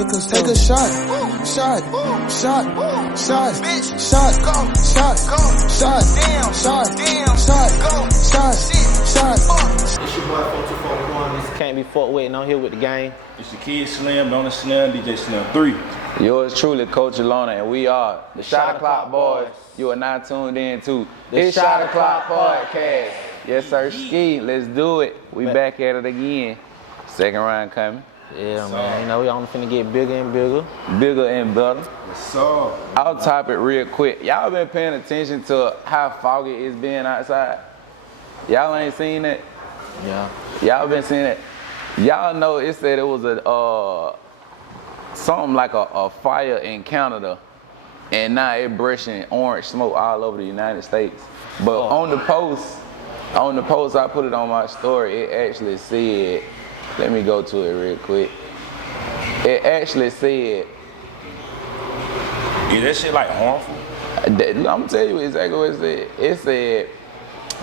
Take a shot, shot, shot, shot, shot, go, shot, go, shot, damn, shot, damn, shot, go, shot, shot. It's your boy 4241. This can't be fucked with, and I'm here with the gang. It's the Kid Slim, Donna Slim, DJ Slim 3. Yours truly, Coach Alona, and we are the Shot O'Clock Boys. You are now tuned in to the Shot O'Clock Podcast. Yes, sir, Ski. Let's do it. We back at it again. Second round coming. Yeah, man. You know, we only finna get bigger and bigger. Bigger and better. Yes, sir. I'll top it real quick. Y'all been paying attention to how foggy it's been outside? Y'all ain't seen it? Yeah. Y'all been seeing it? Y'all know it said it was a something like a fire in Canada, and now it brushing orange smoke all over the United States. But on the post I put it on my story, it actually said, let me go to it real quick. It actually said, Is that shit like harmful? I'm gonna tell you exactly what it said. It said,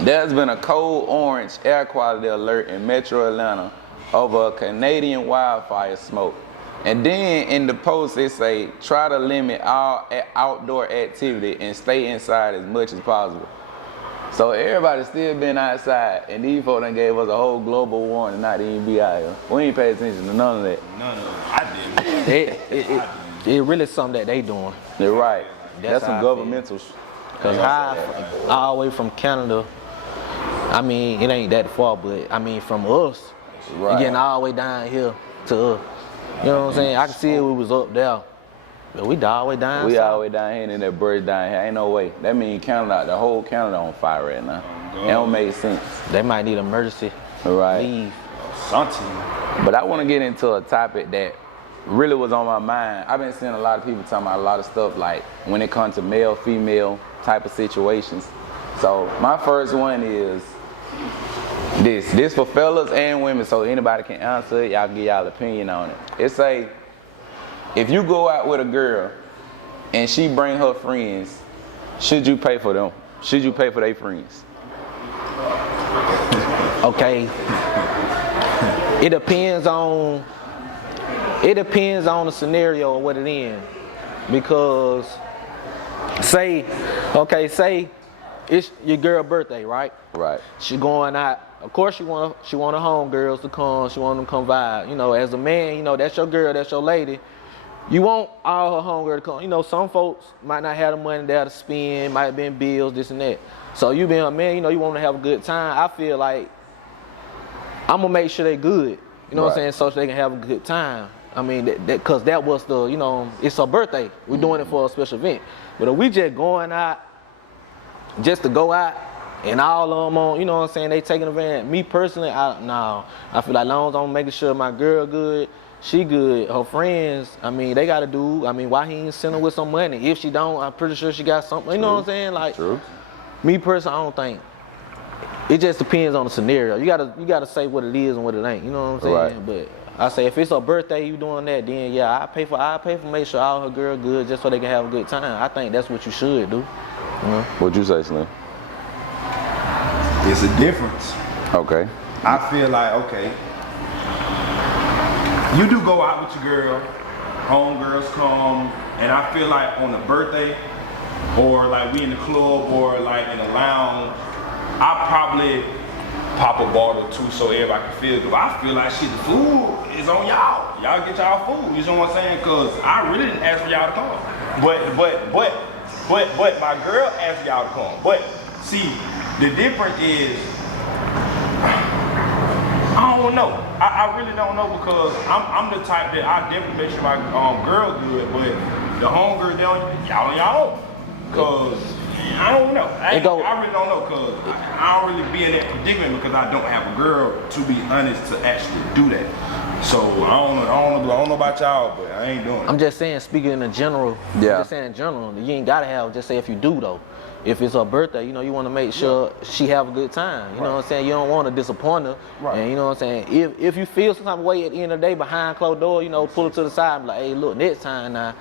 there's been a code orange air quality alert in Metro Atlanta over a Canadian wildfire smoke. And then in the post it say, try to limit all outdoor activity and stay inside as much as possible. So everybody still been outside, and these folks done gave us a whole global warning not to even be out here. We ain't pay attention to none of that. None of it. I didn't. It really something that they doing. They're right. That's some how I governmental Cause all the way from Canada, I mean, it ain't that far, but I mean, from us, you getting all the way down here to us. You know what I'm saying? I can see it, we was up there. But we all the way down. We all the way down here and that bird down here. Ain't no way. That means Canada, the whole Canada on fire right now. It don't make sense. They might need emergency leave. Something. But I want to get into a topic that really was on my mind. I've been seeing a lot of people talking about a lot of stuff like when it comes to male, female type of situations. So my first one is this for fellas and women, so anybody can answer it. Y'all give y'all opinion on it. It say, if you go out with a girl and she bring her friends, should you pay for them? Should you pay for their friends? Okay. It depends on the scenario or what it is. Because say it's your girl's birthday, right? Right. She going out. Of course, she want her homegirls to come. She want them to come vibe. You know, as a man, you know that's your girl, that's your lady. You want all her homegirls to come. You know, some folks might not have the money there to spend. Might have been bills, this and that. So you being a man, you know, you want to have a good time. I feel like I'm gonna make sure they good. You know what I'm saying? So they can have a good time. I mean, because that was the, you know, it's her birthday. We're doing it for a special event. But if we just going out just to go out, and all of them on, you know what I'm saying, they taking advantage. Me personally, I feel like as long as I'm making sure my girl good, she good, her friends, I mean, they gotta do, I mean, why he ain't send her with some money? If she don't, I'm pretty sure she got something, you know what I'm saying? Like, True. Me personally, I don't think. It just depends on the scenario. You gotta say what it is and what it ain't, you know what I'm saying? Right. But I say if it's her birthday, you doing that, then yeah, I pay for make sure all her girl good just so they can have a good time. I think that's what you should do. What'd you say, Slim? It's a difference. Okay. I feel like, okay, you do go out with your girl, homegirls come, and I feel like on a birthday, or like we in the club, or like in a lounge, I probably pop a bottle or two so everybody can feel good. But I feel like shit, the food is on y'all. Y'all get y'all food, you know what I'm saying? Cause I really didn't ask for y'all to come. But my girl asked y'all to come. But see, the difference is, I don't know. I really don't know because I'm the type that I definitely make sure my girl good, but the homegirl, y'all on y'all own. Cause I don't know. I really don't know because I don't really be in that predicament because I don't have a girl, to be honest, to actually do that. So I don't know about y'all, but I ain't doing it. I'm just saying, speaking in general. Yeah. I'm just saying in general. You ain't gotta have. Just say if you do though. If it's her birthday, you know, you want to make sure she have a good time. You know what I'm saying? You don't want to disappoint her. Right. And you know what I'm saying? If you feel some type of way at the end of the day behind closed door, you know, pull her to the side and be like, hey, look, next time now,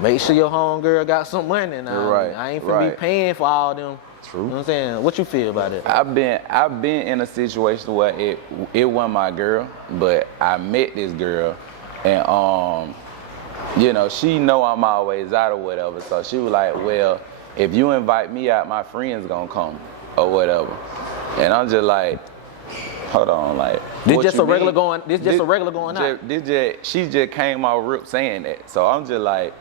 make sure your homegirl got some money now. Right. I ain't finna be paying for all them. True. You know what I'm saying? What you feel about it? I've been in a situation where it wasn't my girl, but I met this girl and you know, she know I'm always out or whatever. So she was like, well, if you invite me out, my friends gonna come or whatever. And I'm just like, hold on, like, this just a regular going. This just a regular going out. She just came out rip saying that. So I'm just like,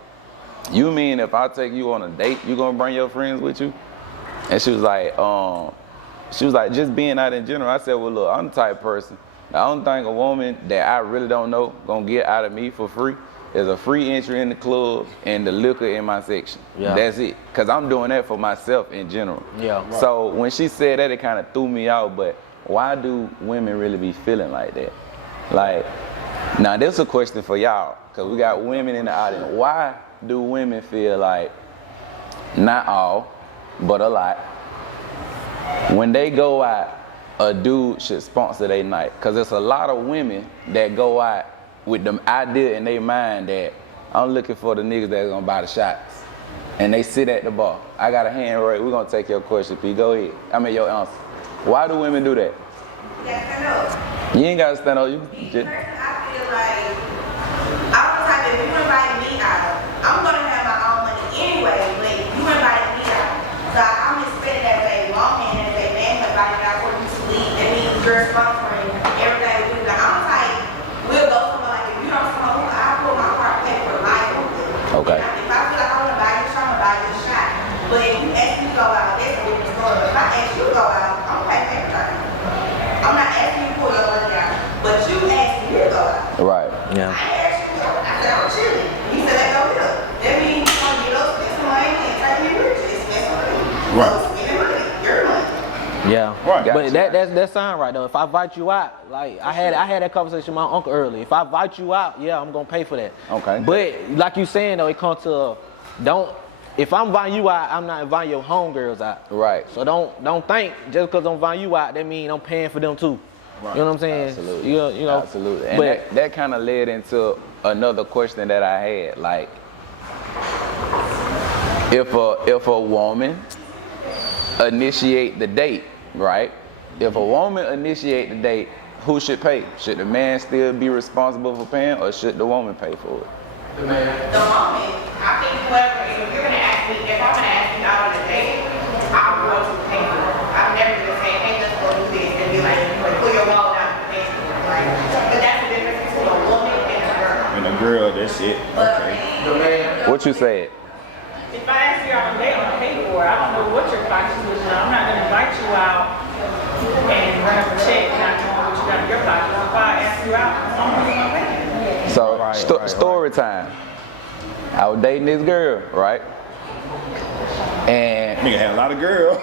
you mean if I take you on a date, you gonna bring your friends with you? And she was like, just being out in general. I said, well, look, I'm the type of person. The only thing a woman that I really don't know gonna get out of me for free is a free entry in the club and the liquor in my section. Yeah. That's it. Cause I'm doing that for myself in general. Yeah. Right. So when she said that, it kind of threw me out. But why do women really be feeling like that? Like, now this is a question for y'all, cause we got women in the audience. Why do women feel like, not all, but a lot, when they go out, a dude should sponsor their night? Cause there's a lot of women that go out with the idea in their mind that I'm looking for the niggas that's gonna buy the shots. And they sit at the bar. I got a hand raised. We're gonna take your question, P. Go ahead. I mean your answer. Why do women do that? Stand up. You ain't gotta stand up. You just... I feel like I'm the type that if you invite me out, I'm gonna have my own money anyway, but you invited me out. So I'm expecting that as a woman and as a man invited out for you to leave. That means you're sponsoring everything we do. Like, I'm like, we'll go somewhere, like if you don't smoke, I'll put my car pay for life. Okay. If I feel like I wanna buy you, I'm gonna buy you a shot. But if you ask me to go out, that's a different story. If I ask you to go out, I'm gonna pay for everything. I'm not asking you to pull your money out, but you asked me to go out. Right. I Yeah. ain't asked you to go. I said I'm chilling. You said let's go here. That means you want to get up, spend some money, and take me with you. Spend some money. Right. Spending money. Your money. Yeah. Right. But that sound right though. If I invite you out, like I had that conversation with my uncle earlier. If I invite you out, yeah, I'm gonna pay for that. Okay. But like you saying though, it comes to if I'm inviting you out, I'm not inviting your homegirls out. Right. So don't think just because I'm inviting you out, that means I'm paying for them too. Right. You know what I'm saying? Absolutely. You know. Absolutely. And but that kind of led into another question that I had. Like, if a woman initiate the date, right? If a woman initiate the date, who should pay? Should the man still be responsible for paying, or should the woman pay for it? The woman. I think whoever, if you're gonna ask me, if I'm gonna ask you out on a date, I'm going to pay for it. I'm never gonna say, hey, let's go do this and be like, pull your wallet out and pay for it. Right? But that's the difference between a woman and a girl. And a girl, that's it. Okay. What you said? If I ask you out on a date, I'm gonna pay for it. I don't know what your pockets is. I'm not gonna invite you out and run up a check, not knowing what you got in your pocket. If I ask you out, I'm gonna pay. So story time. I was dating this girl, right? And Nigga had a lot of girls.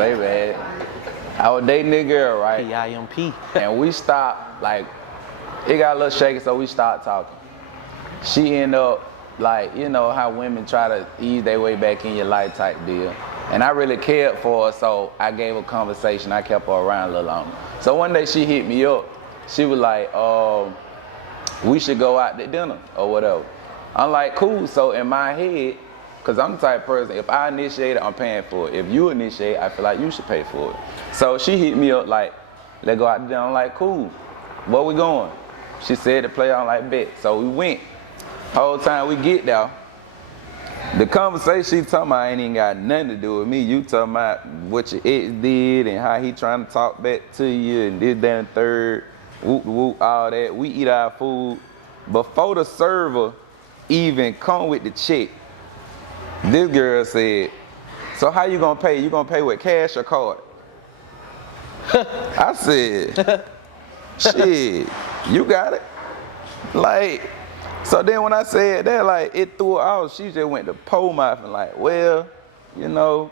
say bad. I was dating this girl, right? PIMP. And we stopped, like, it got a little shaky, so we stopped talking. She ended up, like, you know how women try to ease their way back in your life type deal. And I really cared for her, so I gave her conversation. I kept her around a little longer. So one day she hit me up. She was like, we should go out to dinner or whatever. I'm like, cool. So in my head, because I'm the type of person, if I initiate it, I'm paying for it. If you initiate, I feel like you should pay for it. So she hit me up like, let's go out to dinner. I'm like, cool. Where we going? She said to play on like bet. So we went. Whole time we get there, the conversation she talking about ain't even got nothing to do with me. You talking about what your ex did and how he trying to talk back to you and this, that, and third. Whoop, whoop, all that. We eat our food. Before the server even come with the check, this girl said, so how you gonna pay? You gonna pay with cash or card? I said, shit, you got it. Like, so then when I said that, like, it threw her out. She just went to pole mouth and like, well, you know,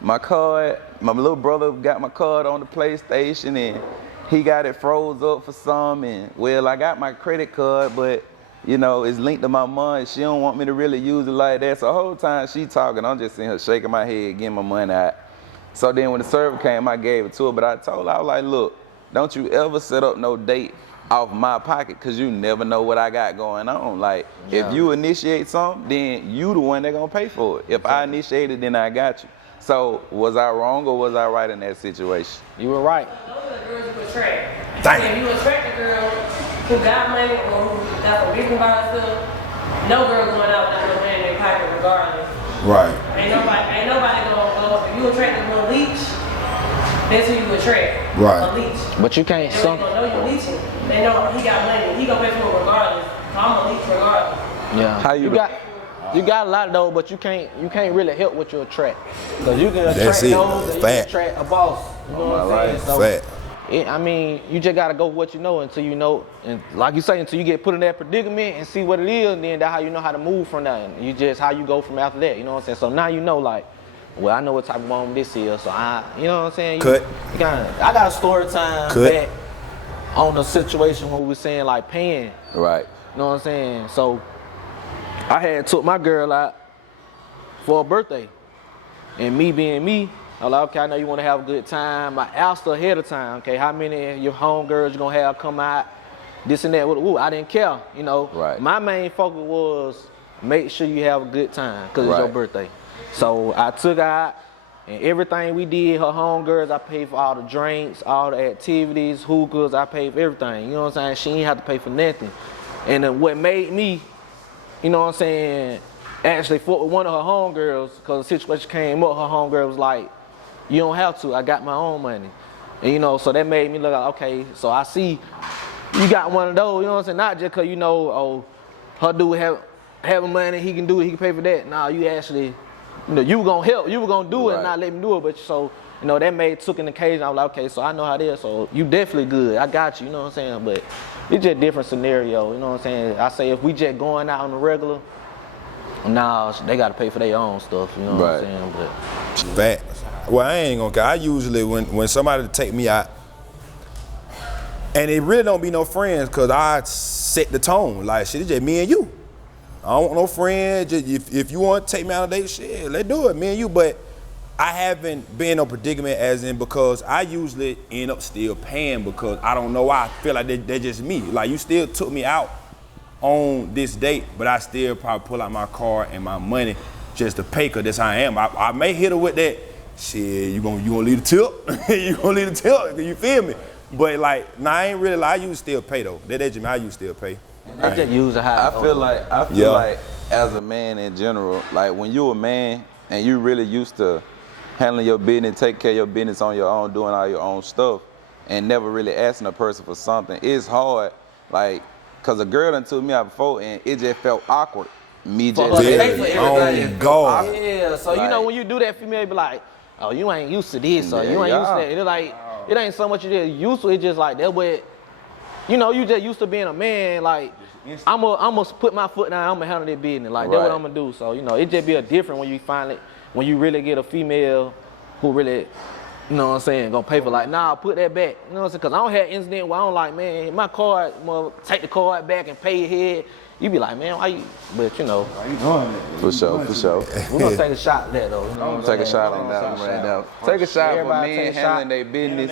my card, my little brother got my card on the PlayStation and he got it froze up for some, and well, I got my credit card, but you know, it's linked to my mom. She don't want me to really use it like that. So the whole time she talking, I'm just seeing her shaking my head, getting my money out. So then when the server came, I gave it to her, but I told her, I was like, look, don't you ever set up no date off my pocket, because you never know what I got going on. Like, if you initiate something, then you the one that gonna pay for it. If I initiate it, then I got you. So was I wrong or was I right in that situation? You were right. Those are the girls you attract. Damn. If you attract a girl who got money or who got some business texting by herself, no girl going out without no man in their pocket regardless. Right. Ain't nobody gonna go, if you attracted to a leech, that's who you attract. Right. A leech. But you can't. They gonna know you leeching. They know he got money. He gonna pay for it regardless. I'm a leech regardless. Yeah. How you You got a lot though, but you can't really help what you attract. Cause you can That's attract it. those and you Fact. can attract a boss. You know what I'm saying? So, Fact. I mean, you just gotta go with what you know until you know, and like you say, until you get put in that predicament and see what it is, and then that's how you know how to move from that. And you just how you go from after that. You know what I'm saying? So now you know, like, well, I know what type of woman this is, so you know what I'm saying? Cut. I got a story time Cut. back on the situation when we were saying like paying. Right. You know what I'm saying? So I had took my girl out for a birthday, and me being me, I'm like, okay, I know you want to have a good time. I asked her ahead of time, okay, how many of your homegirls you gonna have come out, this and that. Ooh, I didn't care, you know. Right. My main focus was make sure you have a good time because it's your Right. birthday. So I took her out, and everything we did, her homegirls, I paid for all the drinks, all the activities, hookahs, I paid for everything. You know what I'm saying? She ain't have to pay for nothing. And then what made me, you know what I'm saying, actually fought with one of her homegirls, because the situation came up, her homegirl was like, you don't have to, I got my own money. And you know, so that made me look like, okay, so I see you got one of those, you know what I'm saying, not just because you know, oh, her dude having money, he can do it, he can pay for that. Nah, you actually, you know, you were gonna help, you were gonna do it and not let me do it, but so, you know, that took an occasion, I was like, okay, so I know how it is, so you definitely good, I got you, you know what I'm saying, but it's just a different scenario, you know what I'm saying. I say if we just going out on the regular, nah, they gotta pay for their own stuff, you know what I'm saying, but. Fact. Well, I ain't gonna care. I usually, when somebody take me out, and it really don't be no friends, cause I set the tone. Like, shit, it's just me and you. I don't want no friends. Just if you want to take me out on a date, shit, let's do it, me and you. But I haven't been in no predicament as in because I usually end up still paying because I don't know why. I feel like they're just me. Like, you still took me out on this date, but I still probably pull out my card and my money just to pay, cause that's how I am. I may hit her with that, shit, you gonna leave the tip? You gonna leave the tip, you feel me? But like, nah, I ain't really, like, I used to still pay though. That age, I used to still pay. I just use a high. I feel like as a man in general, like when you a man and you really used to handling your business, take care of your business on your own, doing all your own stuff, and never really asking a person for something, it's hard. Like, cause a girl done took me out before and it just felt awkward. Me just Oh God. Yeah, so you know when you do that, female be like, oh, you ain't used to this, or you ain't used to that. It's like, it ain't so much you just used to, it's just like that way, you know, you just used to being a man, like, I'm gonna put my foot down, I'm gonna handle that business, like, that's what I'm gonna do. So, you know, it just be a different when you really get a female who really, you know what I'm saying, gonna pay for, like, nah, put that back, you know what I'm saying, cause I don't have incident where I'm like, man, my card, well, take the card back and pay ahead. You be like, man, why you, but you know. Why you doing that? For sure. We're gonna take a shot at that though. You know Take a shot on that one right now. Take a shot for men handling their business.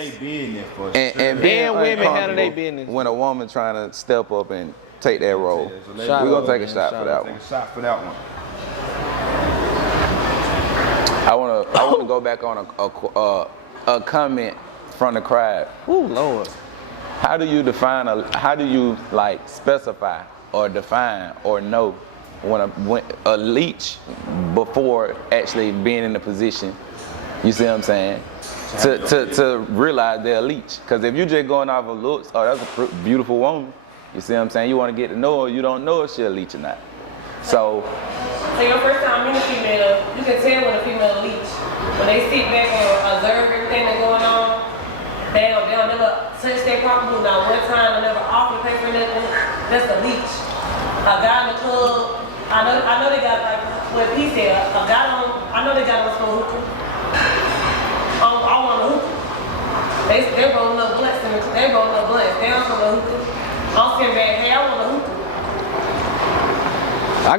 And being women handling their business. When a woman trying to step up and take that role. We're gonna take a shot for that one. Take a shot for that one. I wanna go back on a comment from the crowd. Ooh, Lord. How do you like specify or define or know when a leech before actually being in the position, you see what I'm saying, to realize they're a leech? Because if you're just going off of looks, oh, that's a beautiful woman, you see what I'm saying, you want to get to know her, you don't know if she's a leech or not. So your first time meeting a female, you can tell when a female a leech. When they sit back and observe everything that's going on, they'll never touch their property. Not one time, they never offer to pay for nothing. That's a leech. A guy in the club, I know they got, like what he said, I know they got on some hookah. I want a hookah. They rolling up blunts they rolling up blunts. They don't want a hookah. I'm sitting back, hey, I want a hookah. I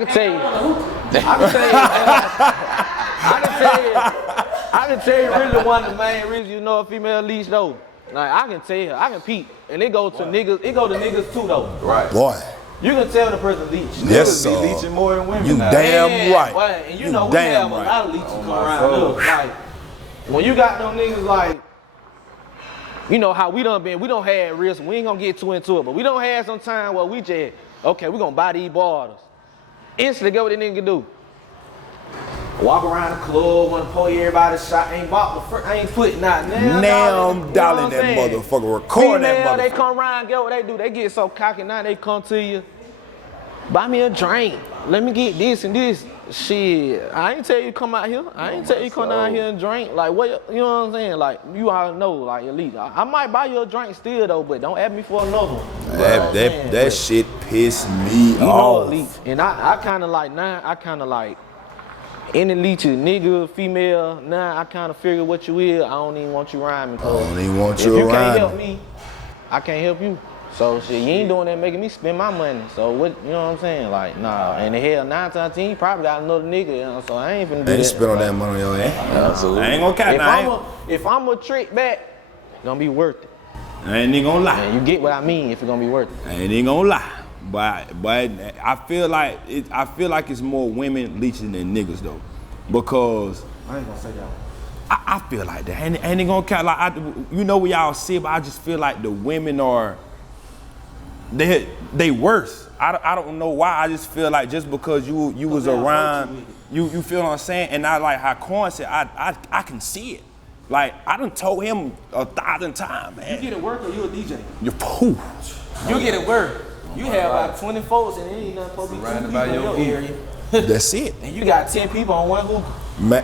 can tell you really one of the main reasons you know a female leech though. Like I can tell, I can peep, and it go to niggas too though. Right. Boy. You can tell the person leech. Yes, Niggas be leeching more than women. You now. damn right. And you know we have a lot of leeches come around us. Like when you got them niggas like, you know how we don't have risk. We ain't gonna get too into it, but we don't have some time where we just Okay, we gonna buy these bottles. Instantly, get what the nigga do. Walk around the club, wanna pour everybody's shot. Ain't putting out Now I'm dialing that motherfucker, recording that motherfucker. They come around, get what they do. They get so cocky now, they come to you. Buy me a drink. Let me get this and this. Shit, I ain't tell you come out here. I ain't tell you come down here and drink. Like, what, you know what I'm saying? Like, you all know, like, at least. I might buy you a drink still, though, but don't ask me for another one. That shit pissed me off. And I kind of like, any leeches, nigga, female, I kind of figure what you is. I don't even want you around me. I don't even want you around me. If you can't help me, I can't help you. So shit, you ain't doing that making me spend my money. So what, you know what I'm saying? Like, nah. And the hell, 9 times 10, you probably got another nigga, you know, so I ain't finna do that. They spend on that money on your ass. Absolutely. I ain't gonna count. If I'm a trick back, it's gonna be worth it. I ain't even gonna lie. And you get what I mean if it's gonna be worth it. I ain't even gonna lie. But I feel like it's more women leeching than niggas though. Because I ain't gonna say that. I feel like that. Ain't gonna count. Like you know what y'all see, but I just feel like the women are they worse. I don't know why. I just feel like just because you was around, you feel what I'm saying? And I like how Corn said, I can see it. Like I done told him 1,000 times, man. You get it work or you a DJ? You poof. You get it work. You have about 20 folks and it ain't nothing supposed to be 20 people in your area. That's it. And you got 10 people on one hookah.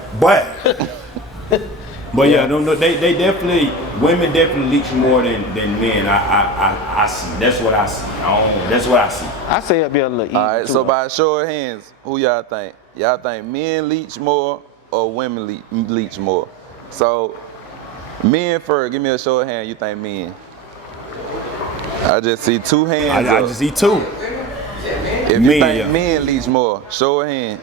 But yeah, they definitely, women definitely leech more than men. I see. That's what I see. That's what I see. I say it'd be a little easy. All right, so by show of hands, who y'all think? Y'all think men leech more or women leech more? So, men first, give me a show of hands, you think men? I just see 2 hands I just see 2. If you think men leech more, show of hands.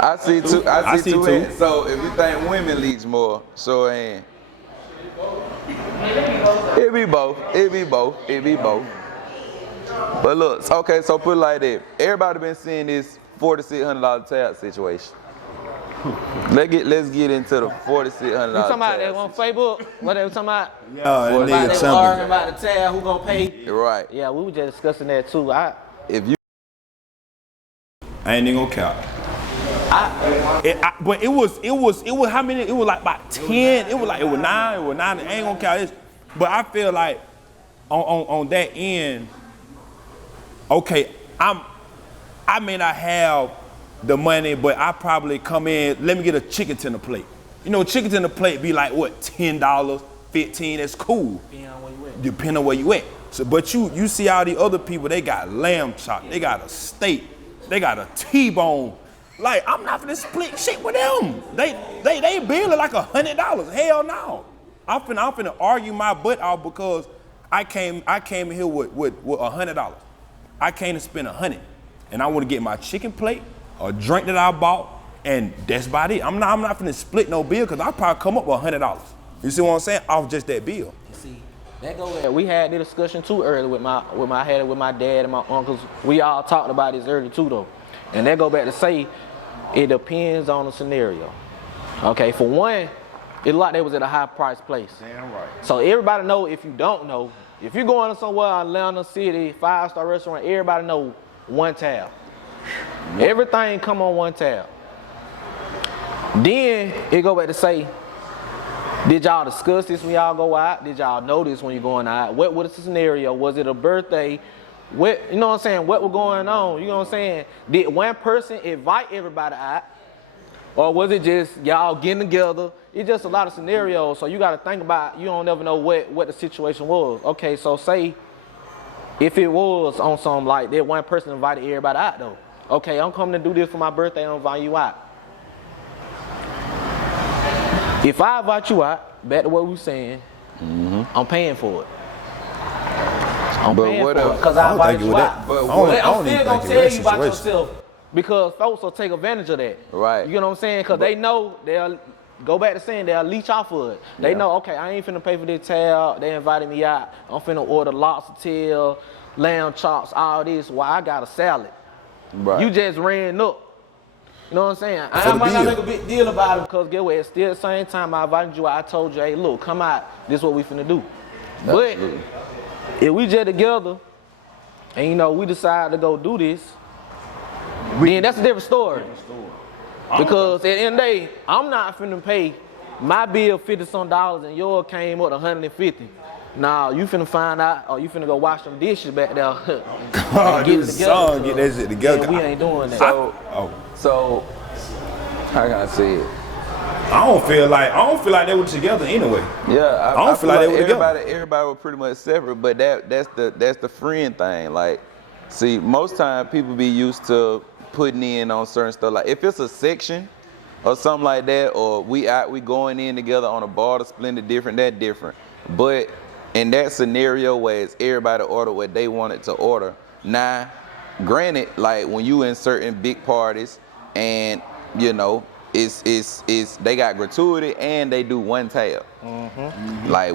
I see 2. I see 2 hands. So if you think women leech more, show of hands. It be both. But look, okay, so put it like that. Everybody been seeing this $4,600 tab situation. Let's get into the $4,600. You talking about that on Facebook? What they were talking about? Yeah, they were arguing about the tab, who gonna pay? Right. Yeah, we were just discussing that too. I ain't even gonna count. But it was how many? It was like about 10. It was 9. It was 9. I ain't gonna count this. But I feel like on that end, okay, I may not have the money, but I probably come in, let me get a chicken tender plate. You know, chicken tender plate be like what, $10, $15, that's cool. Depending on where you at. So, but you see all the other people, they got lamb chop, they got a steak, they got a T-bone. Like, I'm not finna split shit with them. They billing like $100. Hell no. I'm finna argue my butt out because I came here with $100. I came to spend $100, and I want to get my chicken plate, a drink that I bought, and that's about it. I'm not finna split no bill because I probably come up with $100. You see what I'm saying? Off just that bill. See, that goes there. We had the discussion too earlier with my dad and my uncles. We all talked about this earlier too though, and that go back to say it depends on the scenario. Okay, for one, it like they was at a high price place. Damn right. So everybody know, if you don't know, if you're going to somewhere, Atlanta City, 5-star restaurant, everybody know one tab. Everything come on one tab. Then it go back to say, did y'all discuss this when y'all go out? Did y'all know this when you're going out? What was the scenario? Was it a birthday? What, you know what I'm saying? What was going on? You know what I'm saying? Did one person invite everybody out? Or was it just y'all getting together? It's just a lot of scenarios, so you got to think about, you don't never know what the situation was. Okay, so say if it was on something like that, one person invited everybody out though. Okay, I'm coming to do this for my birthday, I'm inviting you out. If I invite you out, back to what we were saying, I'm paying for it. I'm paying for it because I invited you out. I'm still going to tell you about yourself because folks will take advantage of that. Right. You know what I'm saying? Because they know they'll go back to saying they'll leech off of it. They know, okay, I ain't finna pay for this tab. They invited me out. I'm finna order lobster tail, lamb chops, all this. Why I got a salad. Right. You just ran up. You know what I'm saying? I might not make a big deal about it because get what? It's still the same time I invited you out. I told you, hey, look, come out. This is what we finna do. Absolutely. But if we just together and you know, we decide to go do this, then that's a different story. Because at the end of the day, I'm not finna pay my bill $50-some and yours came up $150. Nah, you finna find out, or you finna go wash them dishes back there. God, get that shit together. Yeah, we ain't doing that. So, how can I say it? I don't feel like they were together anyway. Yeah, I don't feel like they were together. Everybody was pretty much separate, but that's the friend thing. Like, see, most time people be used to putting in on certain stuff. Like, if it's a section or something like that, or we going in together on a bar to split it different, that different. But in that scenario where it's everybody order what they wanted to order. Now, granted, like when you in certain big parties and you know, it's they got gratuity and they do one tab. Like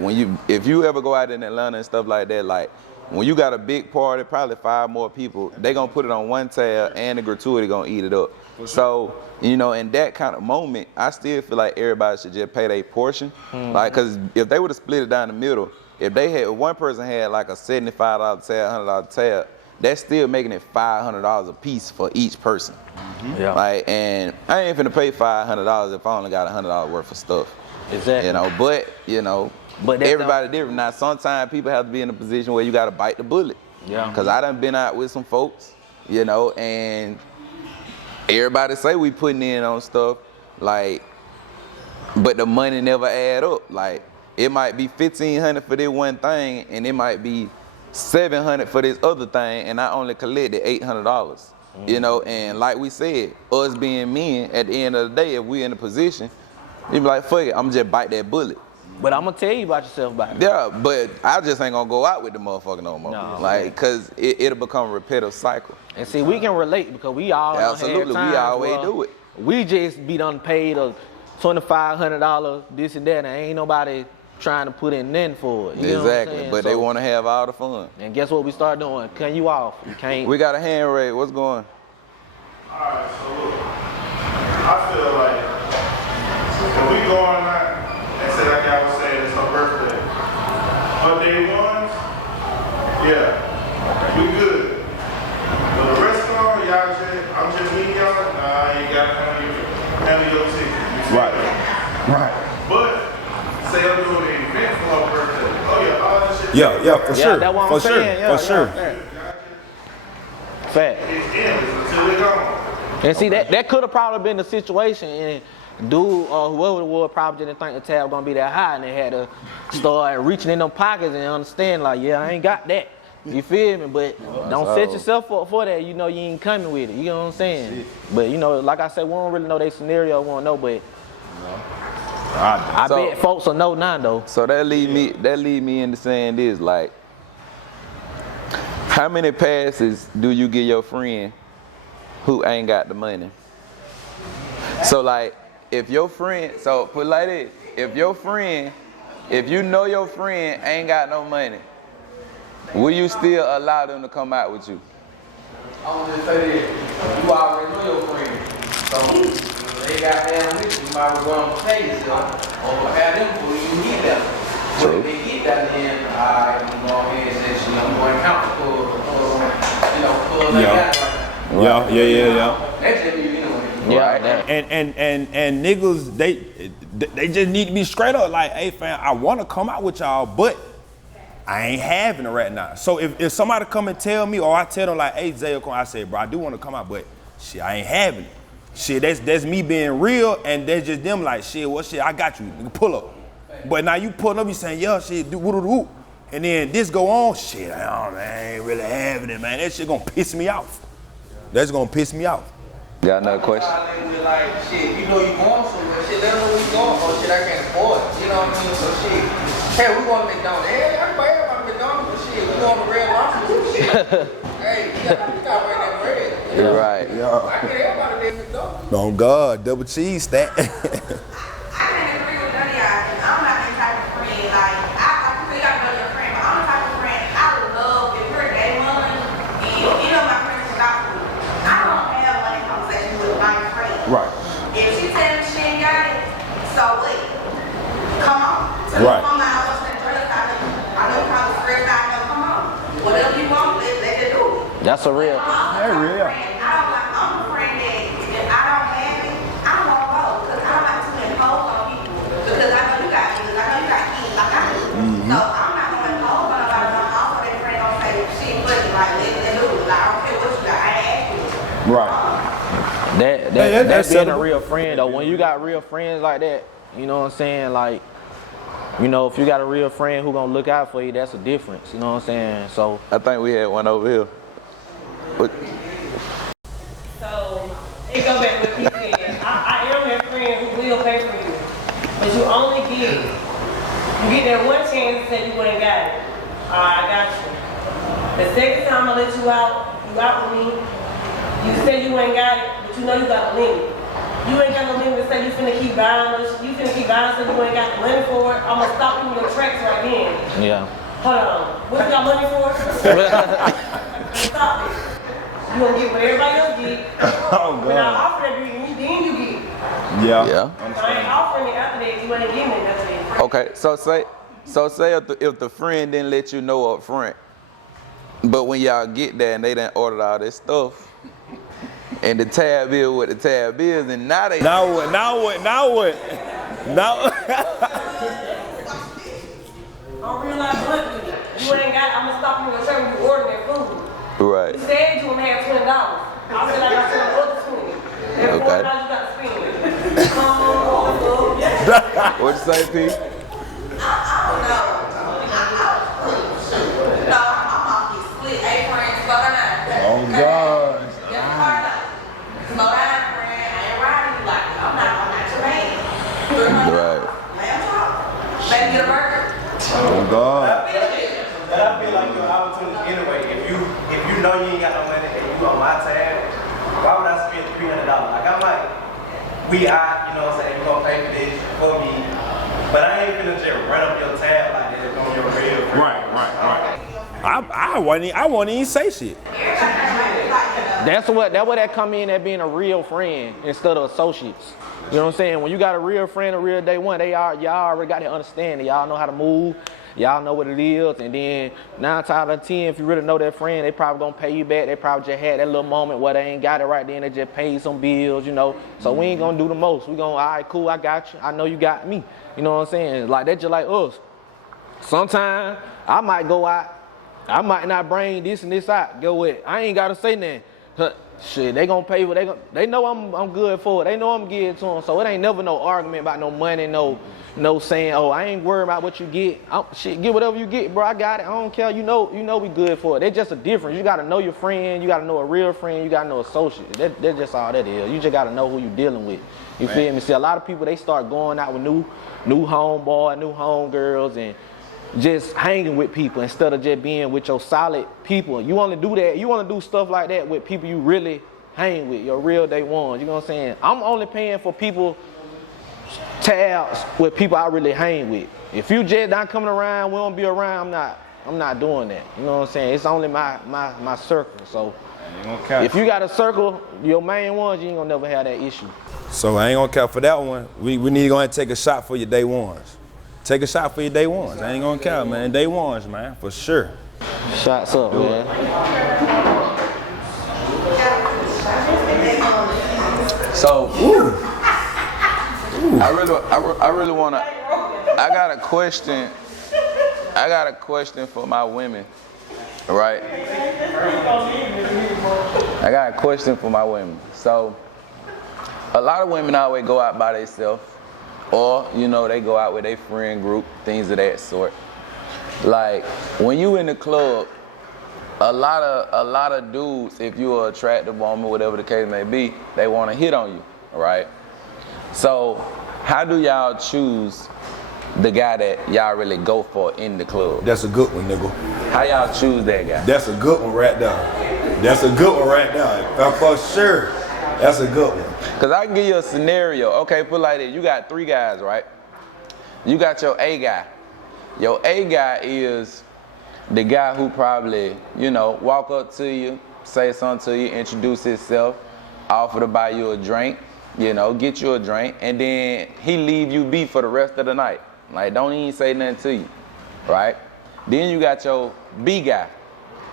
if you ever go out in Atlanta and stuff like that, like when you got a big party, probably 5 more people, they gonna put it on one tab and the gratuity gonna eat it up. So, you know, in that kind of moment, I still feel like everybody should just pay their portion. Like, cause if they would have split it down the middle, if one person had like a $75 tab, $100 tab, that's still making it $500 a piece for each person. Yeah. Like, and I ain't finna pay $500 if I only got $100 worth of stuff. Exactly. You know, but everybody different. Now, sometimes people have to be in a position where you gotta bite the bullet. Yeah. Cause I done been out with some folks, you know, and everybody say we putting in on stuff, like, but the money never add up. Like, it might be $1,500 for this one thing, and it might be $700 for this other thing, and I only collected $800. You know, and like we said, us being men, at the end of the day, if we in a position, you be like, fuck it, I'm just bite that bullet. But I'm gonna tell you about yourself about it. Yeah, but I just ain't gonna go out with the motherfucker no more. No, like, cause it'll become a repetitive cycle. And see, we can relate because we all absolutely, we always do it. We just be done paid a $2,500, this and that, and ain't nobody trying to put in nothing for it. You exactly, but they want to have all the fun. And guess what we start doing? Cutting you off. You can't. We got a hand raise. What's going? Alright, so look, I feel like if we go on that and say like I was saying, it's her birthday. Her day ones, yeah, we good. For the restaurant, I'm just meeting y'all, nah, you gotta handle your ticket. Right. But say I'm doing an event for her birthday. Oh yeah, all that shit. Yeah, for sure. That's what I'm saying. For sure. Fact. It's endless until it's gone. And see, that could have probably been the situation, and dude or whoever it was probably didn't think the tab gonna be that high, and they had to start reaching in them pockets and understand, like, yeah, I ain't got that. You feel me? But don't set yourself up for that. You know you ain't coming with it. You know what I'm saying? But you know, like I said, we don't really know their scenario. We don't know, but I bet folks will know now though. So that lead me into saying this, like, how many passes do you give your friend who ain't got the money? So like, if your friend, so put it like this, if you know your friend ain't got no money, will you still allow them to come out with you? I want to say this, you already know your friend, so they got down with you, you might as well pay yourself, or have them for you get them. So if they get that then, you go ahead and say, I'm going to count for they got right now. Yeah. That's just you anyway. Yeah, right. And niggas, they just need to be straight up like, hey fam, I want to come out with y'all, but I ain't having it right now. So if somebody come and tell me, or I tell them like, hey Zay, I say, bro, I do want to come out, but shit, I ain't having it. Shit, that's me being real, and that's just them like, shit, what shit, I got you, pull up. But now you pulling up, you saying, yeah, shit, do woo. And then this go on, shit, I ain't really having it, man. That shit gonna piss me off. That's gonna piss me off. Got another question? Like, shit, you know you going somewhere, shit, let them know where you going for, shit, I can't afford it, you know what I mean? So shit, hey, we going to McDonald's, hey, everybody to McDonald's, but shit, we going to Red Lobster, shit. Hey, you got to bring that bread. You're right. I can't everybody to McDonald's. Oh God, double cheese stack. I can't agree with none of y'all. I'm not that type of friend. Like, I feel like I know your friend, but I'm the type of friend I would love if we're day one, and you know my friends from gospel. I don't have money conversation with my friend. Right. If she tells me she ain't got it, so what? Come on. Right. Come on, I know you're probably stressed out. Come on. Whatever you want, let's do it. That's a real. That's real. I'm a friend that if I don't have it, I won't go because I don't like to impose on people because I know you got kids, I know you got kids like I do. So I'm not going to impose on nobody. I'm also that friend don't say shit, but like let do it. Like I don't care what you got, I ain't ask you. Right. That's being a acceptable. real friend though. When you got real friends like that, you know what I'm saying? Like, you know, if you got a real friend who gonna look out for you, that's a difference. You know what I'm saying? So I think we had one over here. But So, it go back with what he said. I am that friend who will pay for you. But you only get that one chance to say you ain't got it. Alright, I got you. The second time I let you out with me, you say you ain't got it, but you know you got a limit. You ain't got no limit to say you finna keep buying so you ain't got the money for it. I'm gonna stop you in your tracks right then. yeah. Hold on. What you got money for? Stop it. You gonna get what everybody else get. Oh, When I God. offer that then you get it. Yeah. yeah. I ain't offering it after that. You ain't giving it after that. Okay, so say if the friend didn't let you know up front, but when y'all get there and they done ordered all this stuff, and the tab bill what the tab is, and now they Now what? Now I'm realize bluntly, you ain't got. I'm gonna stop you in your track when you ordering that food. right. You said you only had $20. I said I got you another $20. That $40 you got to spend. What'd you say, P? I don't know. No, I'm off these split. Hey, friends, slow down. Oh, God. Just slow down, friend. I ain't riding you like I'm not your man. Right. Lamb chop. Let me get a burger. Oh, God. But I feel like your opportunity anyway. If you know you ain't got no money and you on my tab, why would I spend $300? Like I'm like, we out, you know what I'm saying? You gonna pay for this for me, but I ain't finna just run up your tab like that on your real friend. Right. I won't even say shit. That's what that come in at being a real friend instead of associates. You know what I'm saying? When you got a real friend, a real day one, y'all already got to understand it. Y'all know how to move. Y'all know what it is. And then 9 times out of 10, if you really know that friend, they probably gonna pay you back. They probably just had that little moment where they ain't got it right then. They just paid some bills, you know. So we ain't gonna do the most. We gonna, all right, cool, I got you. I know you got me. You know what I'm saying? Like that just like us. Sometimes I might go out. I might not bring this and this out. Go with it. I ain't gotta say nothing. Shit, they gonna pay what they know I'm good for it. They know I'm good to them. So it ain't never no argument about no money, no saying, oh, I ain't worried about what you get. Shit, get whatever you get, bro. I got it. I don't care. You know we good for it. There's just a difference. You gotta know your friend. You gotta know a real friend. You gotta know associate. That's just all that is. You just gotta know who you dealing with. You feel me? See, a lot of people, they start going out with new homeboy, new homegirls, and just hanging with people instead of just being with your solid people. You want to do that. You want to do stuff like that with people you really hang with, your real day ones. You know what I'm saying? I'm only paying for people tabs with people I really hang with. If you just not coming around, we don't be around, I'm not doing that. You know what I'm saying? It's only my circle. So if you got a circle, your main ones, you ain't gonna never have that issue. So I ain't gonna count for that one. We need to go ahead and take a shot for your day ones. Take a shot for your day ones. I ain't gonna count, man. Day ones, man, for sure. Shots up, man. So I really wanna. I got a question for my women, right? I got a question for my women. So a lot of women always go out by themselves. Or, you know, they go out with their friend group, things of that sort. Like, when you in the club, a lot of dudes, if you're an attractive woman, whatever the case may be, they want to hit on you, right? So, how do y'all choose the guy that y'all really go for in the club? That's a good one, nigga. How y'all choose that guy? That's a good one right there. That's a good one right there. For sure. That's a good one. Because I can give you a scenario. Okay, put it like this. You got 3 guys, right? You got your A guy. Your A guy is the guy who probably, you know, walk up to you, say something to you, introduce himself, offer to buy you a drink, you know, get you a drink, and then he leave you be for the rest of the night. Like, don't even say nothing to you, right? Then you got your B guy.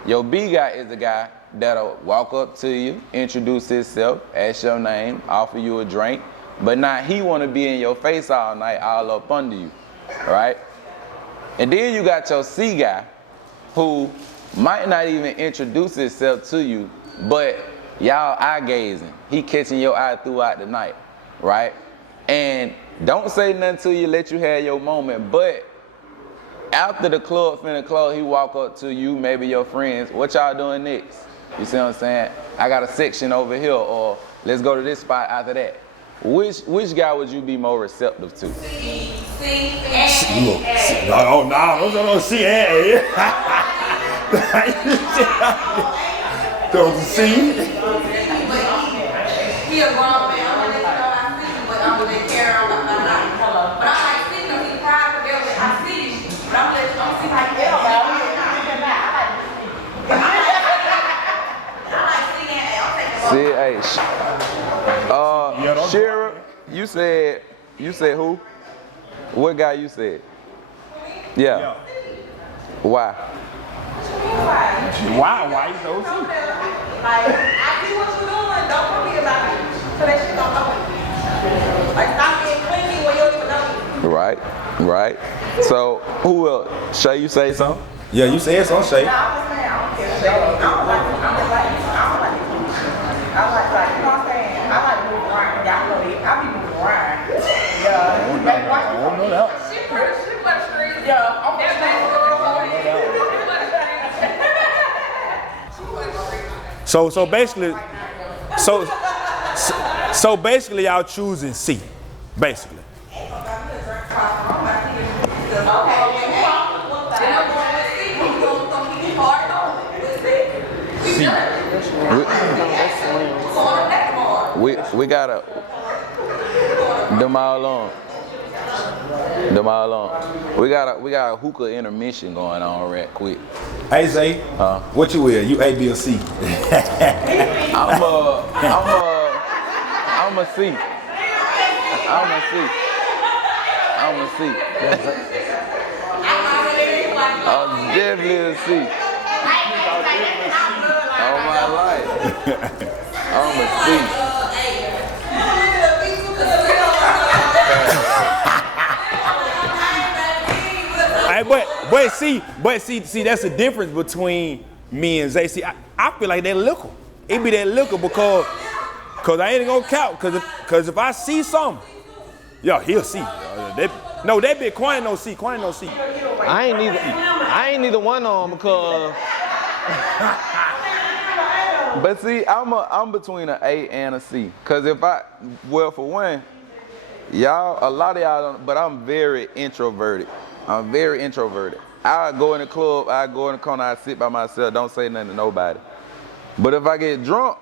Your B guy is the guy that'll walk up to you, introduce himself, ask your name, offer you a drink, but now he want to be in your face all night, all up under you, right? And then you got your C guy who might not even introduce himself to you, but y'all eye gazing. He catching your eye throughout the night, right? And don't say nothing to you, let you have your moment, but after the club finna close, he walk up to you, maybe your friends, what y'all doing next? You see what I'm saying? I got a section over here, or let's go to this spot after that. Which guy would you be more receptive to? C, No, don't see it. Don't see. He a grown man. I'm gonna let you know I see you, but I'm gonna let care on my night. But I like seeing him. He's proud for them. I see you, but I'm gonna let you see how you feel. I like seeing. I'm taking. See, hey, Shira, you said who? What guy you said? Yeah. Why? Why you so sweet? Like, I see what you're doing, don't worry about it. So that shit don't know it. Like, stop being clingy when you don't even know it. Right. So, who else? Shay, you say something? Yeah, you said something, Shay. Nah, I'm just saying, I don't care. I don't like, you know what I'm saying? I like moving around. Y'all know it. I be moving around. Yeah. She pretty street. Yeah. I'm just So basically, y'all choosing C, basically. We gotta them all on. We got a hookah intermission going on right quick. Hey Zay, what you will? You A, B, or C? I'm a C. I'm definitely a C. All my life. I'm a C. But see, that's the difference between me and Zay. See, I feel like that liquor. It be that liquor because I ain't gonna count. Cause if I see something, he'll see. That bit Quan no see. I ain't neither one on because. But see, I'm between an A and a C. Cause for one, a lot of y'all don't, but I'm very introverted. I go in the club, I go in the corner, I sit by myself, don't say nothing to nobody. But if I get drunk,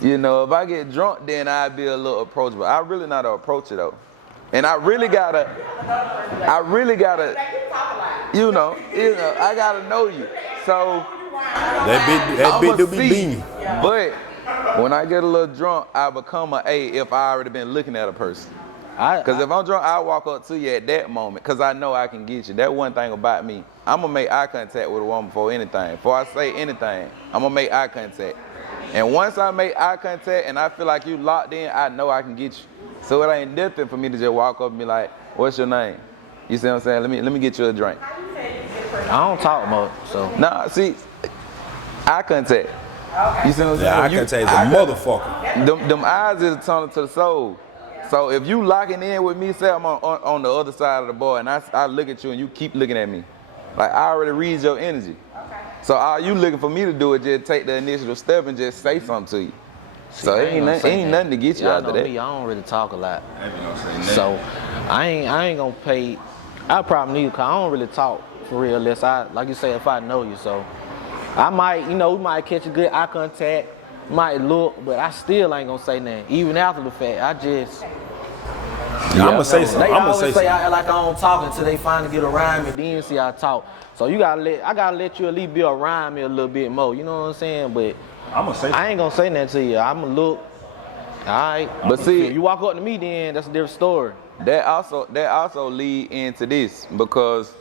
then I'd be a little approachable. I really know how to approach it though. And I really gotta, I gotta know you. So that bit do be beanie. But when I get a little drunk, I become an A if I already been looking at a person. Because if I'm drunk, I walk up to you at that moment because I know I can get you. That's one thing about me. I'm going to make eye contact with a woman before anything. Before I say anything, I'm going to make eye contact. And once I make eye contact and I feel like you locked in, I know I can get you. So it ain't nothing for me to just walk up and be like, what's your name? You see what I'm saying? Let me get you a drink. I don't talk much, so. Nah, see, eye contact. Okay. You see what I'm saying? Yeah, eye contact is a motherfucker. Them eyes is a tunnel to the soul. So if you locking in with me, say I'm on the other side of the bar and I look at you and you keep looking at me, like I already read your energy. Okay. So all you looking for me to do is just take the initial step and just say something to you. So ain't nothing to get you out of that. Me, I don't really talk a lot. So I ain't gonna pay. I probably need, cause I don't really talk for real unless like you say, if I know you. So I might, we might catch a good eye contact, might look, but I still ain't gonna say nothing. Even after the fact, I just. I'm gonna say something. They always say I like I don't talk until they finally get around me. Then see I talk. So I gotta let you at least be around me a little bit more. You know what I'm saying? But I'm gonna say I ain't gonna say nothing to you. I'm gonna look. All right. But see, if you walk up to me, then that's a different story. That also lead into this because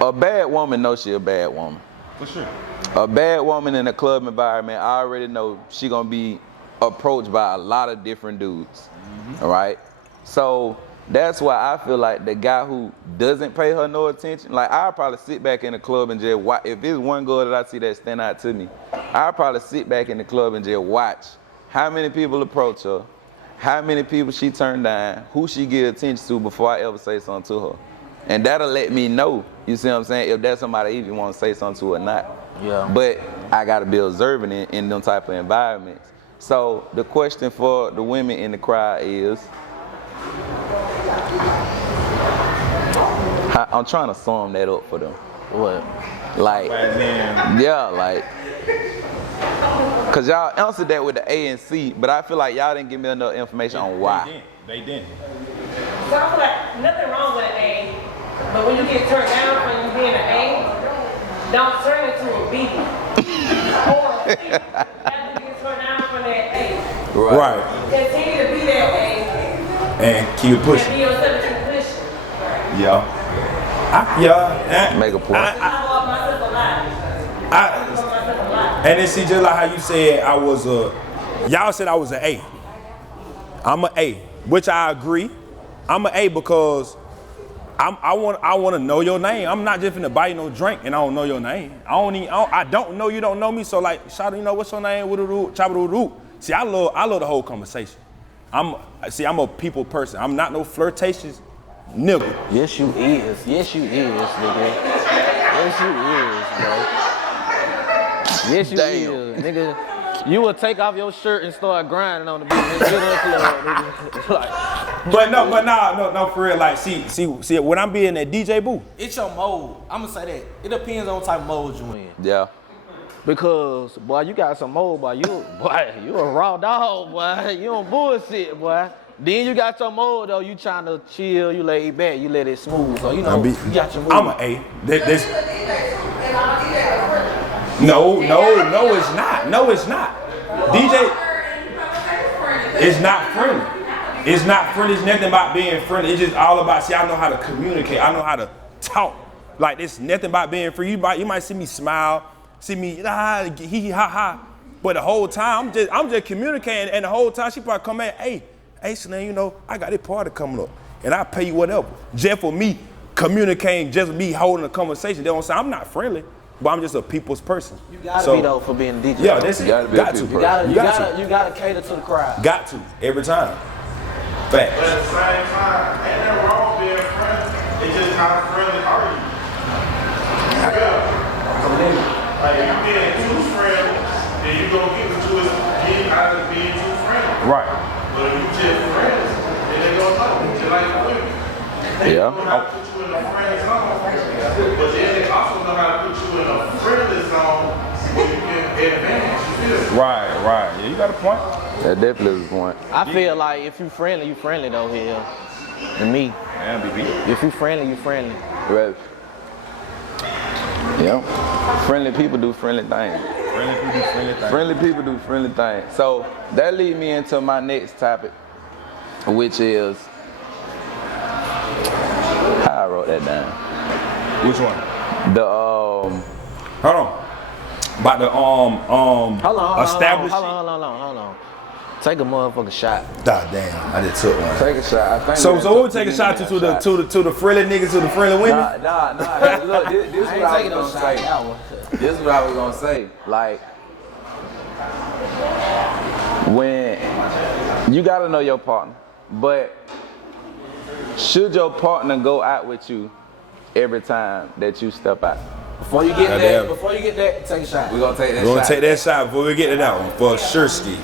a bad woman knows she a bad woman. For sure. A bad woman in a club environment, I already know she gonna be approached by a lot of different dudes. All right? So that's why I feel like the guy who doesn't pay her no attention, like I'll probably sit back in the club and just watch. If it's one girl that I see that stand out to me, I'll probably sit back in the club and just watch how many people approach her, how many people she turned down, who she give attention to before I ever say something to her. And that'll let me know, you see what I'm saying, if that's somebody I even want to say something to or not. Yeah. But I gotta be observant in them type of environments. So the question for the women in the crowd is, I'm trying to sum that up for them. What? Like, yeah, like, cause y'all answered that with the A and C, but I feel like y'all didn't give me enough information on why. They didn't. So I feel like nothing wrong with an A, but when you get turned down from you being an A, don't turn it to a B or a C. After you get turned down from that A. Right. Continue to be that A. And keep it pushing. And be yourself and keep pushing. Yeah. Make a point. I love myself a lot. And then see, just like how you said, y'all said I was an A. I'm an A, which I agree. I'm an A because I want to know your name. I'm not just finna buy you no drink and I don't know your name. I don't know you don't know me. So like, shout, you know what's your name? See, I love the whole conversation. I'm a people person. I'm not no flirtatious nigga. Yes, you is. Yes, you is, nigga. Yes, you is, bro. Yes, you is, nigga. You will take off your shirt and start grinding on the beat. But no, for real. Like, see, when I'm being that DJ booth, It's your mode. I'm gonna say that. It depends on what type of mode you in. Yeah. Because, boy, you got some mold, boy. You a raw dog, boy. You don't bullshit, boy. Then you got your mold, though. You trying to chill, you lay back, you let it smooth. So, you know, you got your mood. I'm an A. No, it's not. No, it's not. DJ, it's not friendly. It's not friendly. It's nothing about being friendly. It's just all about, see, I know how to communicate. I know how to talk. Like, it's nothing about being free. You might see me smile, see me, hee ha ha. But the whole time, I'm just communicating, and the whole time she probably come in, hey, Shanann, you know, I got this party coming up, and I'll pay you whatever. Just for me communicating, just me holding a conversation. They don't say I'm not friendly, but I'm just a people's person. You gotta be though for being a DJ. Yeah, that's it. Got to. You gotta cater to the crowd. Got to every time. Facts. But at the same time, ain't nothing wrong being friendly. It's just how friendly are you? Yeah. Like, if you being too friendly, then you gonna get what you was getting out of being too friendly. Right. But if you just friends, then they gonna know. Just like women. They know how to put you in a friend zone. But then they also know how to put you in a friendly zone where you can advance. You feel? Right. Yeah, you got a point. That definitely is a point. I feel like if you friendly though here. To me. Yeah, BB. If you friendly, you friendly. Right. Yeah. Friendly people do friendly things. Friendly people do friendly things. So that leads me into my next topic, which is how I wrote that down. Which one? The Hold on. About the established. Hold on. Take a motherfucking shot. God damn, I just took one. Take a shot. I think So what we take a shot to the friendly niggas, to the friendly women? Nah. Look, this is what I was gonna say. This is what I was gonna say. Like, when you gotta know your partner, but should your partner go out with you every time that you step out? Before you get that, take a shot. We're gonna take that shot. We're gonna take that shot before we get to that one, for sure ski.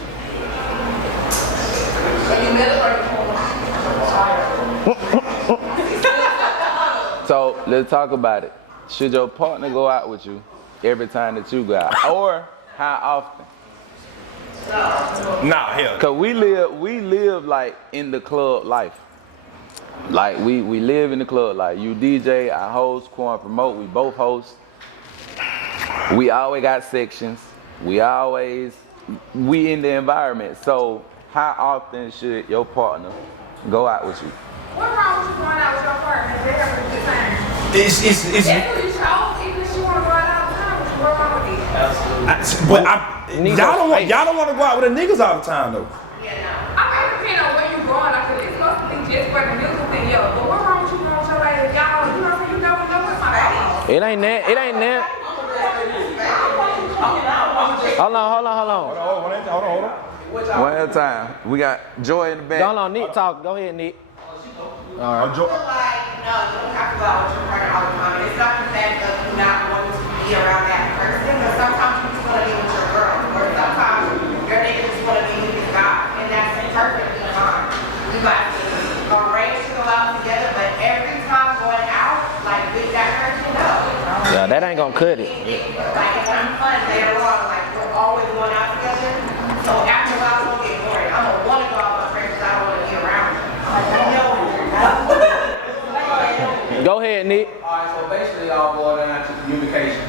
So let's talk about it. Should your partner go out with you every time that you go out, or how often? Nah, hell. Cause we live like in the club life. Like we live in the club life. You DJ, I host, Quan promote. We both host. We always got sections. We in the environment. So how often should your partner go out with you? What's wrong with you going out with your partner? They having a good time. It's That's what you chose, even if she want to go out all the time with you. y'all don't want to go out with the niggas all the time though. Yeah, no. I might depend on where you going. Like, it's supposed to be just for the musical thing, yo. But what wrong with you going so late? Y'all, you know what I'm saying? You never know what's my baby. It ain't that. It ain't that. Hold on. One at a time. We got Joy in the back. Hold on, Nick talk. Go ahead, Nick. I All right. feel like, no, you don't have to go out with your partner all the time. It's not the fact of you not wanting to be around that person, but sometimes you just want to be with your girl, or sometimes your nigga just want to be with his guy, and that's perfectly fine. You guys arrange to go out together, but every time going out, like with that person, no. Yeah, that ain't gonna cut it. Like, it's not fun later on, like we're always going out together, so after a while it's gonna get boring. I'm gonna want to go out with friends because I don't want to be around them. Go ahead, Nick. Alright, so basically all boiled down to communication.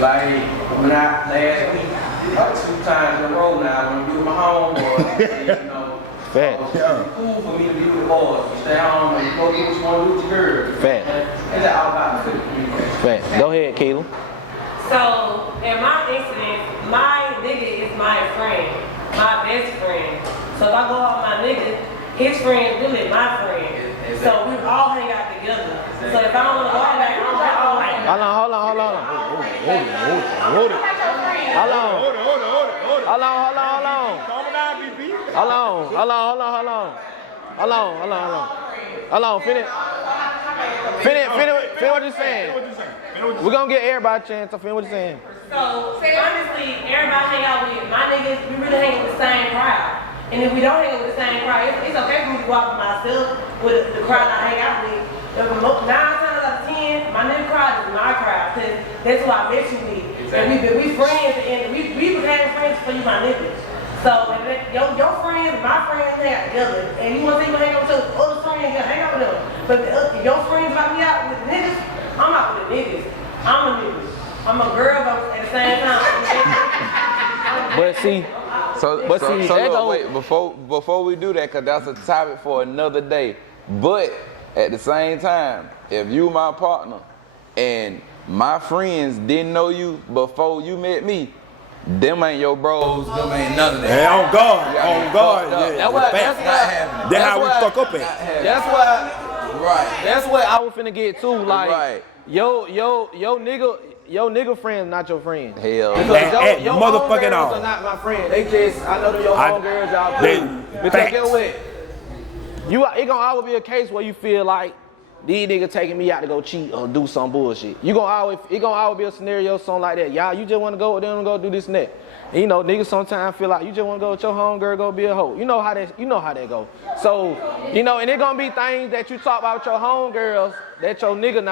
Like when I last week, 2 times in a row now, when I'm with my homeboy, you know. Fact. It's cool for me to be with the boys. You stay home and you go get what you want to do with your girl. Fact. It's all about the communication. Fact. Go ahead, Keelan. So, in my incident, my nigga is my friend, my best friend. So if I go out with my nigga, his friend really my friend. So we all hang out together. So if I don't want to go out, like, I don't have to hang out. Hold on. Hold it. Hold on. Finish what you're saying. We're gonna get everybody a chance to finish what you're saying. So honestly, everybody hang out with my niggas. We really hang with the same crowd. And if we don't hang with the same crowd, it's okay for me to go out with myself, with the crowd I hang out with. 9 times out of 10, my nigga crowd is my crowd, because that's who I met you with. Exactly. And we friends, and we became friends for you, my niggas. So if your friends, my friends hang out together, and you want to hang out with other friends, hang out with them. But if your friends invite me out with niggas, I'm out with the niggas. I'm a nigga. I'm a girl, but at the same time, But see, wait, before we do that, cause that's a topic for another day. But at the same time, if you my partner and my friends didn't know you before you met me, them ain't your bros, them ain't none of that. Hey, on God. That's how we fuck up at. That's why. Right. That's what I was finna get to. Like, right. Yo nigga friends not your friend. Hell. Because your motherfucking all. are not my friend. They just, I know they're your homegirls, y'all cool. Because get what? It gonna always be a case where you feel like these niggas taking me out to go cheat or do some bullshit. It gonna always be a scenario, something like that. Y'all, you just wanna go with them and go do this and that. And, you know, niggas sometimes feel like you just wanna go with your homegirl, go be a hoe. You know how that go. So, you know, and it gonna be things that you talk about with your homegirls that your nigga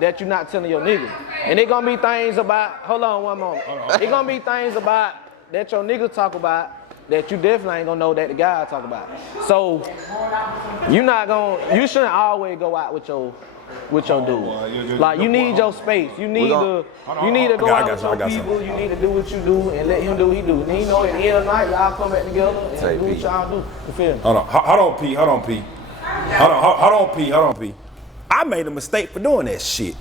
that you not telling your nigga. And it gonna be things about, hold on one moment. It gonna be things about that your nigga talk about that you definitely ain't gonna know that the guy talk about. So you shouldn't always go out with your dude. Like, you need your space. You need to go out with your people. You need to do what you do and let him do what he do. And then, you know, at the end of the night, y'all come back together and do what y'all do. You feel me? Hold on, P. I made a mistake for doing that shit.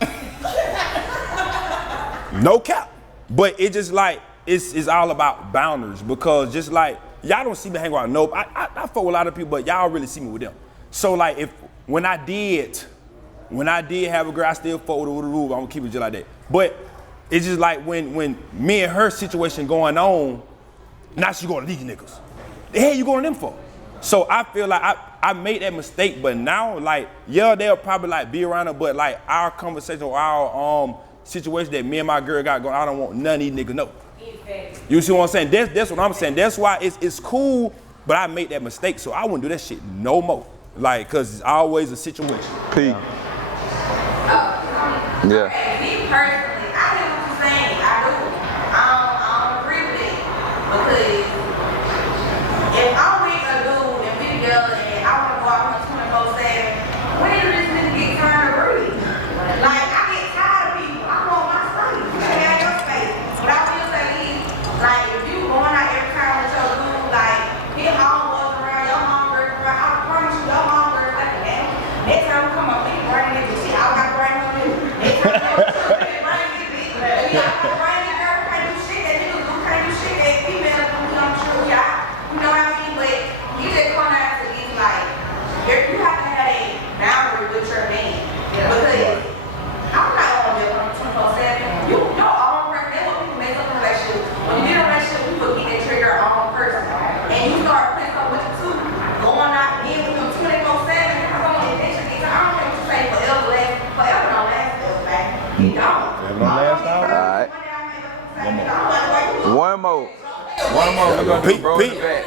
No cap. But it just like, it's all about boundaries, because just like, y'all don't see me hang around. Nope. I fuck with a lot of people, but y'all really see me with them. So like, when I did have a girl, I still fuck with her with the rule. I'm gonna keep it just like that. But it's just like when me and her situation going on, now she going to these niggas. The hell you going to them for? So I feel like I made that mistake, but now like, yeah, they'll probably like be around her, but like our conversation or our situation that me and my girl got going, I don't want none of these niggas know. You see what I'm saying? That's what I'm saying. That's why it's cool, but I made that mistake, so I wouldn't do that shit no more. Like, cause it's always a situation. P. Yeah. Me personally, I hear what you're saying. I do. I don't agree with it, because if I'm with a dude and we together and I want to go out on 24/7, when does this nigga get tired of breathing? Like, I get tired of people. I want my space. You can have your space. What I will say is, like, if you going out every time with your dude, like, his homeboys around, your homegirls around, I promise you, your homegirls like that. Next time we come up, we bring this shit. I got to bring him in. Next time One more. We're gonna do bro in the back.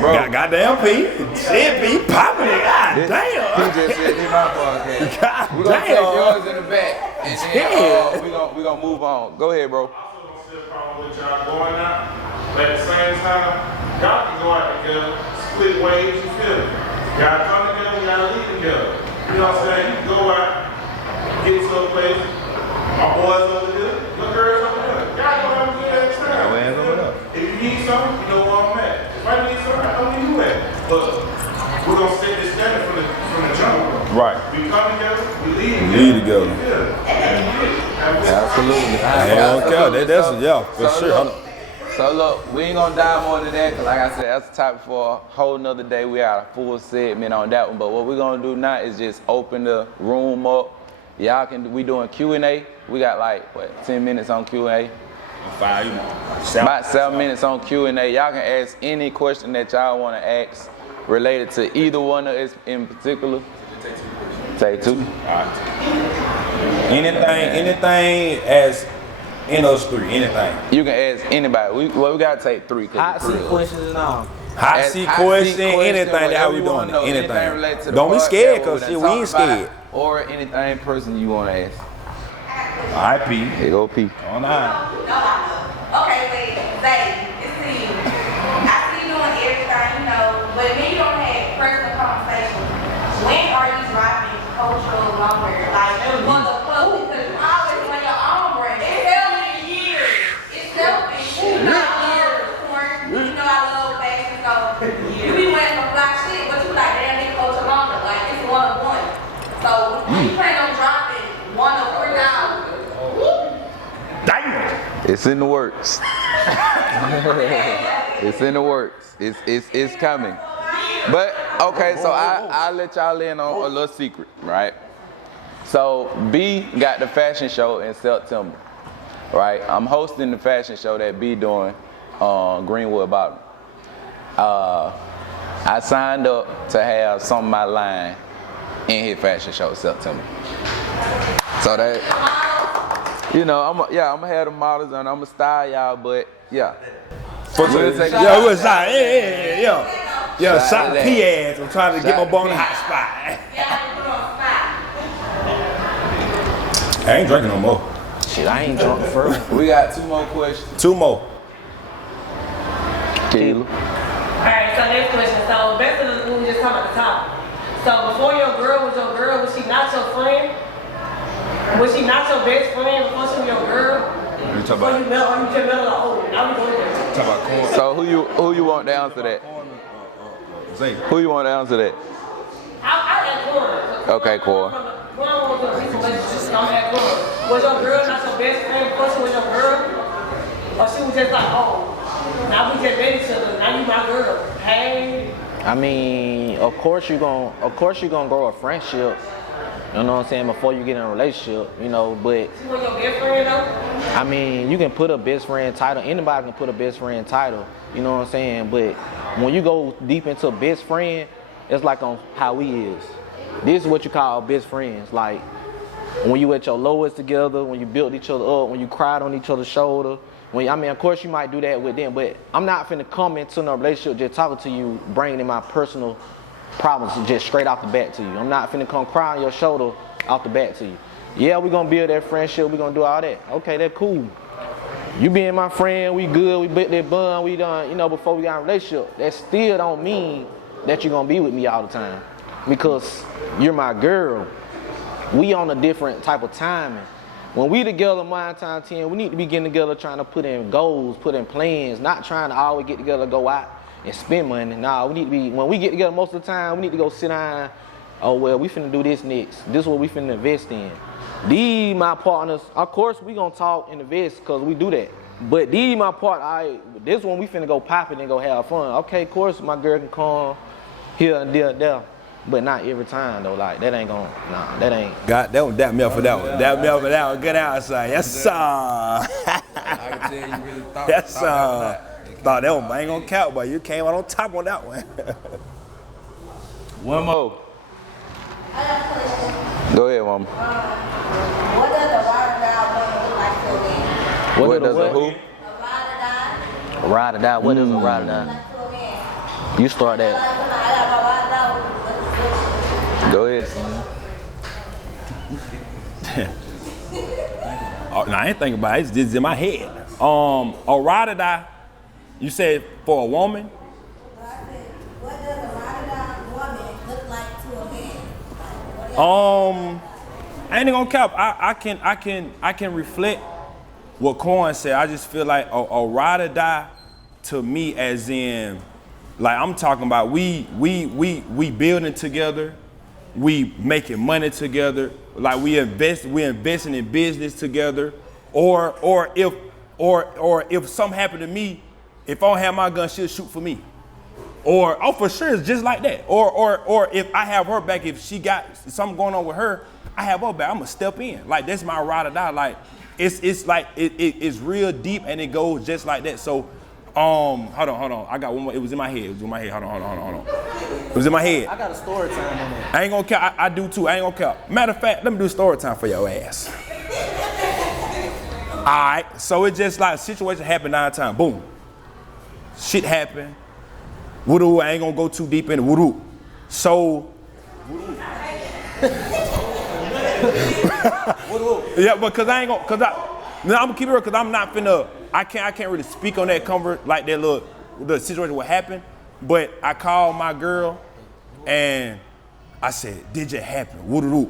Bro. Goddamn P. Shit, P popping it. God damn. He just said he my podcast. God We're gonna take damn. yours in the back. And then we gonna move on. Go ahead, bro. I still don't see a problem with y'all going out, but at the same time, y'all can go out together, split ways, you feel me? Y'all come together, y'all leave together. You know what I'm saying? You can go out, get to a place, my boys over there, my girls over there. Y'all go have a good ass time. If you need something, you know where I'm at. If I need something, I know where you at. But we're gonna set this standard from the jump. Right. We come together, we leave together. Absolutely. That's for sure. So look, we ain't gonna dive more into that, cause like I said, that's the topic for a whole nother day. We got a full segment on that one. But what we're gonna do now is just open the room up. Y'all we doing Q&A. We got like 10 minutes on Q&A. About 7 minutes on Q&A. Y'all can ask any question that y'all want to ask related to either one of us in particular. Take two. All right. Anything as in us three, anything. You can ask anybody. We gotta take three. Hot seat questions and all. Hot seat question, anything that how we doing it. Anything. Related to the Don't be scared, podcast cause shit, we ain't scared. Or anything person you want to ask. All right, P. Here go P. On No, I know. Okay, wait, Zay, it's me. I see you doing everything, you know, but me, you don't have personal conversations. When are you dropping cultural lumber? Like, for the public, because you always on your own brand. It's selfish years. It's selfish. You know I love porn. You know I love fashion. So, you be wearing some fly shit, but you like, damn, they culture lumber. Like, it's one-on-one. So, you plan on dropping $1 or $3. Damn. It's in the works. It's in the works. It's coming. But okay, so I'll let y'all in on a little secret, right? So B got the fashion show in September, right? I'm hosting the fashion show that B doing on Greenwood Bottom. I signed up to have some of my line in his fashion show in September. So that, you know, I'm gonna have the models and I'm gonna style y'all, but yeah. Yeah, shot P ass. I'm trying to get my bone in the hot spot. I ain't drinking no more. Shit, I ain't drunk first. We got 2 more questions. 2 more. Keela. Alright, so next question. So back to the we just talking about the top. So before your girl, was she not your friend? Was she not your best friend before she was your girl? You talk Before about, you met her, you just met her like, oh, now we going there. talk about corn. So who you want to answer that? Zay. Who you want to answer that? I asked Cora. Okay, Cora. Was your girl not your best friend before she was your girl? Or she was just like, oh, now we just met each other, now you my girl. Hey. I mean, of course you gonna grow a friendship. You know what I'm saying? Before you get in a relationship, you know, but She was your best friend though? I mean, you can put a best friend title. Anybody can put a best friend title. You know what I'm saying? But when you go deep into best friend, it's like on how we is. This is what you call best friends. Like when you at your lowest together, when you built each other up, when you cried on each other's shoulder. Of course you might do that with them, but I'm not finna come into no relationship just talking to you, bringing in my personal problems just straight off the bat to you. I'm not finna come cry on your shoulder off the bat to you. Yeah, we gonna build that friendship, we gonna do all that. Okay, that's cool. You being my friend, we good, we built that bond, we done, you know, before we got in a relationship. That still don't mean that you're gonna be with me all the time. Because you're my girl. We on a different type of timing. When we together, 9 times 10, we need to be getting together trying to put in goals, put in plans, not trying to always get together, go out and spend money. Nah, we need to be, when we get together most of the time, we need to go sit down, oh well, we finna do this next. This is what we finna invest in. These my partners, of course we gonna talk and invest because we do that. But these my partner, this one we finna go pop it and go have fun. Okay, of course my girl can come here and there. But not every time though, like that ain't gonna, nah, that ain't. God, that one, that me up for that one. That me up for that one. Good outside. Yes, sir. I can tell you really thought. Yes, sir. Thought that one, I ain't gonna count, but you came out on top on that one. One more. I got a question. Go ahead, Mama. What does the water valve look like for me? What does a who? A water Ride or die. What is a ride or die? You start that. Go ahead. Oh, no, I ain't thinking about it. It's just in my head. A ride or die. You said for a woman. What does a ride or die woman look like to a man? I ain't gonna cap. I can reflect what Corn said. I just feel like a ride or die to me, as in, like I'm talking about we building together, we making money together, like we're investing in business together, or if something happened to me, if I don't have my gun, she'll shoot for me. Or for sure it's just like that. Or if I have her back, if she got something going on with her, I have her back. I'm gonna step in. Like that's my ride or die. Like it's like it's real deep and it goes just like that. So hold on. I got one more. It was in my head. Hold on. It was in my head. I got a story time on that. I ain't gonna cap. I do too. I ain't gonna cap. Matter of fact, let me do story time for your ass. All right. So it's just like a situation happened 9 times. Boom. Shit happened. Voodoo, I ain't gonna go too deep into voodoo. So, yeah, because I ain't gonna, I'm gonna keep it real, because I'm not finna, I can't really speak on that comfort, like that the situation what happened. But I called my girl and I said, did it happen? Voodoo.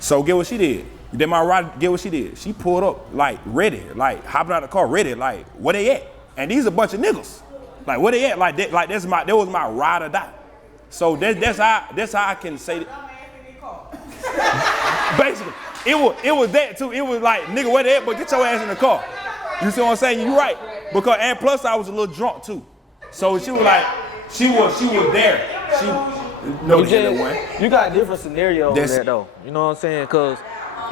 So get what she did. Then my ride, get what she did. She pulled up like ready, like hopping out the car ready, like where they at? And these a bunch of niggas. Like where they at? Like that was my ride or die. So that's how I can say that. Basically, it was that too. It was like, nigga, where they at? But get your ass in the car. You see what I'm saying? You right. Because and plus I was a little drunk too. So she was like, she was there. You got different scenarios there though. You know what I'm saying? Cause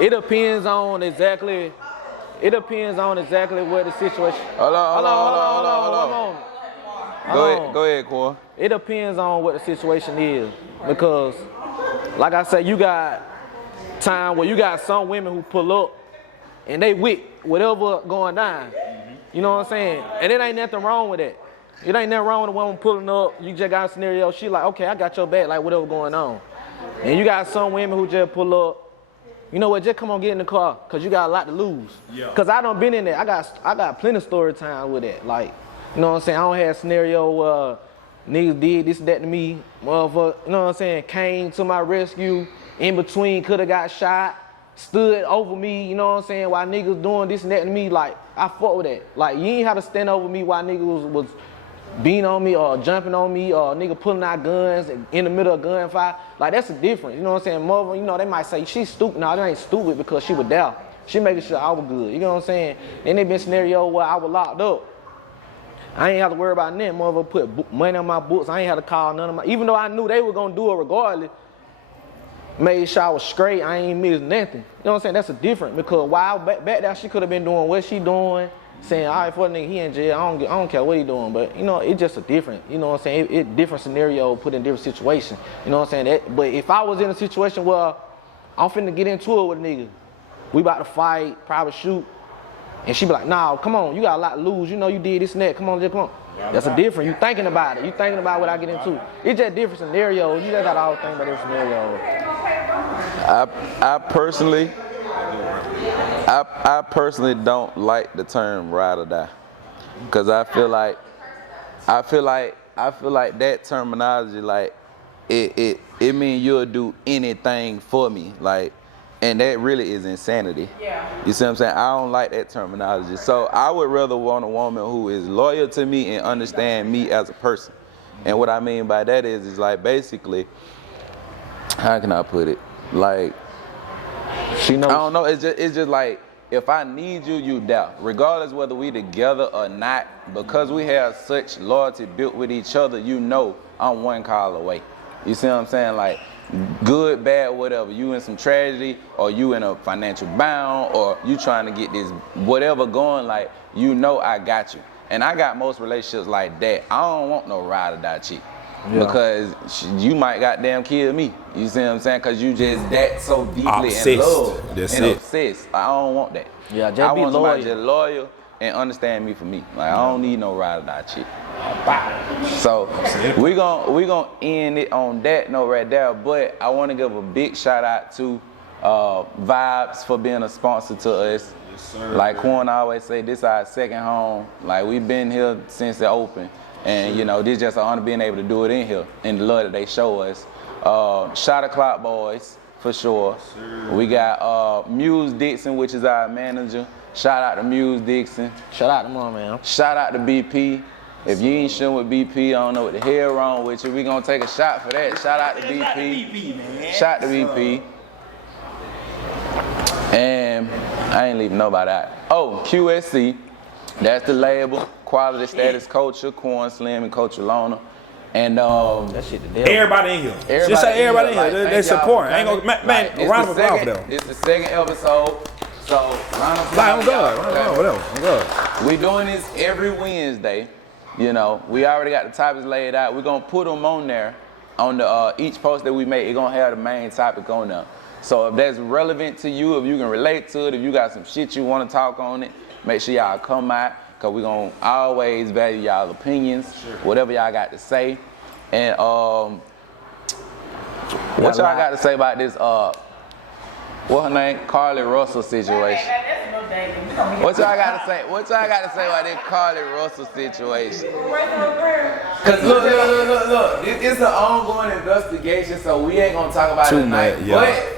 it depends on exactly what the situation. Hold on. Go ahead, Quan. It depends on what the situation is, because, like I said, you got time where you got some women who pull up and they with whatever going down. You know what I'm saying? And it ain't nothing wrong with that. It ain't nothing wrong with a woman pulling up. You just got a scenario. She like, okay, I got your back, like whatever going on. And you got some women who just pull up. You know what? Just come on, get in the car, cause you got a lot to lose. Yeah. Cause I done been in there. I got plenty of story time with that. Like. You know what I'm saying? I don't have a scenario where niggas did this, that to me. Motherfucker, you know what I'm saying? Came to my rescue, in between, could have got shot, stood over me, you know what I'm saying? While niggas doing this and that to me, like, I fuck with that. Like, you ain't have to stand over me while niggas was beating on me or jumping on me or nigga pulling out guns in the middle of gunfire. Like, that's the difference, you know what I'm saying? Mother, you know, they might say, she's stupid. No, they ain't stupid because she was there. She making sure I was good, you know what I'm saying? Then there been scenario where I was locked up. I ain't have to worry about nothing. Motherfucker put money on my books. I ain't have to call none of my, even though I knew they were gonna do it regardless, made sure I was straight. I ain't miss nothing. You know what I'm saying? That's a difference, because while back there she could have been doing what she doing, saying, all right, for the nigga, he in jail. I don't care what he doing, but you know, it's just a different, you know what I'm saying? It different scenario put in different situations. You know what I'm saying? But if I was in a situation where I'm finna get into it with a nigga, we about to fight, probably shoot, and she be like, nah, come on, you got a lot to lose. You know you did this and that. Come on, just come on. That's a different. You thinking about it. You thinking about what I get into. It's just different scenarios. You just got to always think about different scenarios. I personally don't like the term ride or die, because I feel like that terminology, like it means you'll do anything for me, like. And that really is insanity. Yeah. You see what I'm saying? I don't like that terminology. So I would rather want a woman who is loyal to me and understand me as a person. And what I mean by that is like basically, how can I put it? Like, she knows. I don't know. It's just like, if I need you, you there. Regardless whether we together or not, because we have such loyalty built with each other, you know I'm one call away. You see what I'm saying? Like, good, bad, whatever. You in some tragedy, or you in a financial bound, or you trying to get this whatever going, like, you know I got you. And I got most relationships like that. I don't want no ride or die chick. Yeah. Because you might goddamn kill me. You see what I'm saying? Because you just that so deeply obsessed. In love. That's and it. Obsessed. I don't want that. Yeah, just I be want loyal. somebody just loyal, and understand me for me. Like I don't need no ride or die chick. So we gonna end it on that note right there. But I want to give a big shout out to Vibes for being a sponsor to us. Yes, sir. Like Quan always say, this is our second home. Like we've been here since it opened, and you know this just an honor being able to do it in here and the love that they show us. Shot o'clock boys for sure. Yes, we got Muse Dixon, which is our manager. Shout out to Muse Dixon. Shout out to Mom, man. Shout out to BP. If you ain't shooting with BP, I don't know what the hell wrong with you. We gonna take a shot for that. Shout out to BP. Shout out to BP. And I ain't leaving nobody out. Oh, QSC. That's the label. Quality Status Culture, Quan Slim and Coach Alona. And that shit the devil. Everybody in here. Just say everybody in here. They support. I ain't gonna man, a round of applause for them. It's the second episode. So round of applause. I'm good. I'm good. We doing this every Wednesday. You know, we already got the topics laid out. We're gonna put them on there. On the each post that we make, it's gonna have the main topic on there. So if that's relevant to you, if you can relate to it, if you got some shit you wanna talk on it, make sure y'all come out, cause we're gonna always value y'all opinions, whatever y'all got to say. And what y'all got to say about this, what her name? Carly Russell situation. What y'all got to say? What y'all got to say about this Carly Russell situation? Cause look. It's an ongoing investigation, so we ain't gonna talk about it tonight. But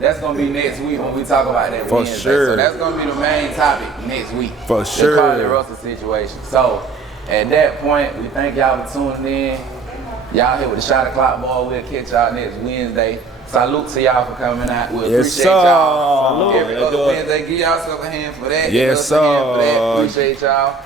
that's gonna be next week when we talk about that. For sure. So that's gonna be the main topic next week. For sure. The Carly Russell situation. So at that point, we thank y'all for tuning in. Y'all here with the Shot O'Clock Boy. We'll catch y'all next Wednesday. Salute to y'all for coming out. We appreciate y'all. Every other Wednesday, give y'all some hand for that. Yes, sir. Appreciate y'all.